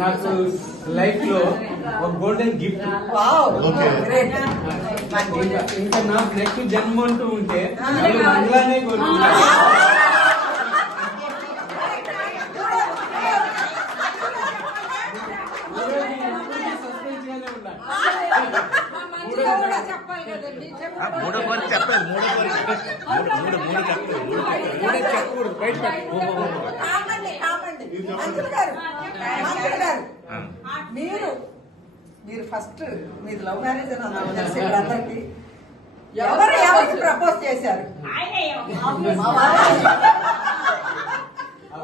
నాకు లైఫ్ లో ఒక గోల్డెన్ గిఫ్ట్. ఇంకా నాకు నెక్స్ట్ జన్మ అంటూ ఉంటే మంగళానే కోరుకుంటా. మూడో కోరిక చెప్పలేదు. మీరు ఫస్ట్ మీరు లవ్ మ్యారేజ్ అని తెలిసి అందరికి ఎవరికి ప్రపోజ్ చేశారు?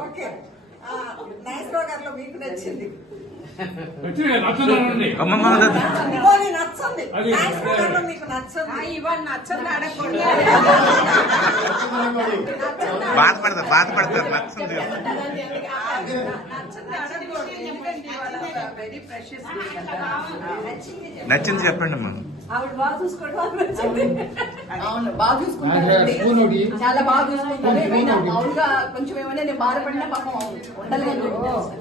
ఓకే, నాగేశ్వరరావు గారిలో మీకు నచ్చింది? నచ్చింది. మీకు నచ్చంది ఇవన్నీ నచ్చంది అడగకూడదు. బాధపడతారు. నచ్చింది నచ్చింది చెప్పండి అమ్మా. ఆవిడ బాగా చూసుకోవడం. అవును, బాగా చూసుకుంటారండి, చాలా బాగా చూసుకుంటారు. ఏమైనా మామూలుగా కొంచెం ఏమైనా నేను బాధపడినా పాపం ఉండలేదు,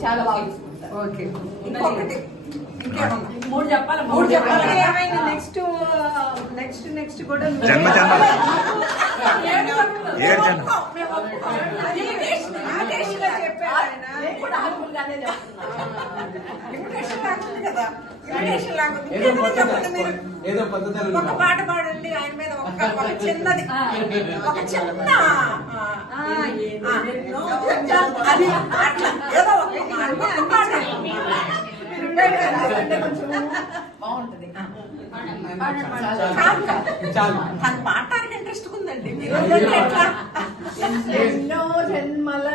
చాలా బాగా చూసుకుంటారు. ఓకే, ఇంకొకటి మూడు చెప్పాలి. ఏమైంది నెక్స్ట్ కూడా జన్మ ఏదో పద్ధతి ఒక పాట పాడండి ఆయన మీద, ఒక చిన్నది, ఒక చిన్న అది అట్లా ఏదో ఒక పాట బాగుంటది. తను పాడటానికి ఇంట్రెస్ట్ ఉందండి. ఎన్నో జన్మల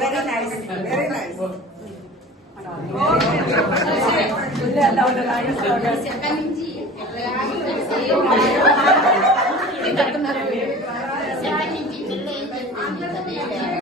very nice, very nice. Okay.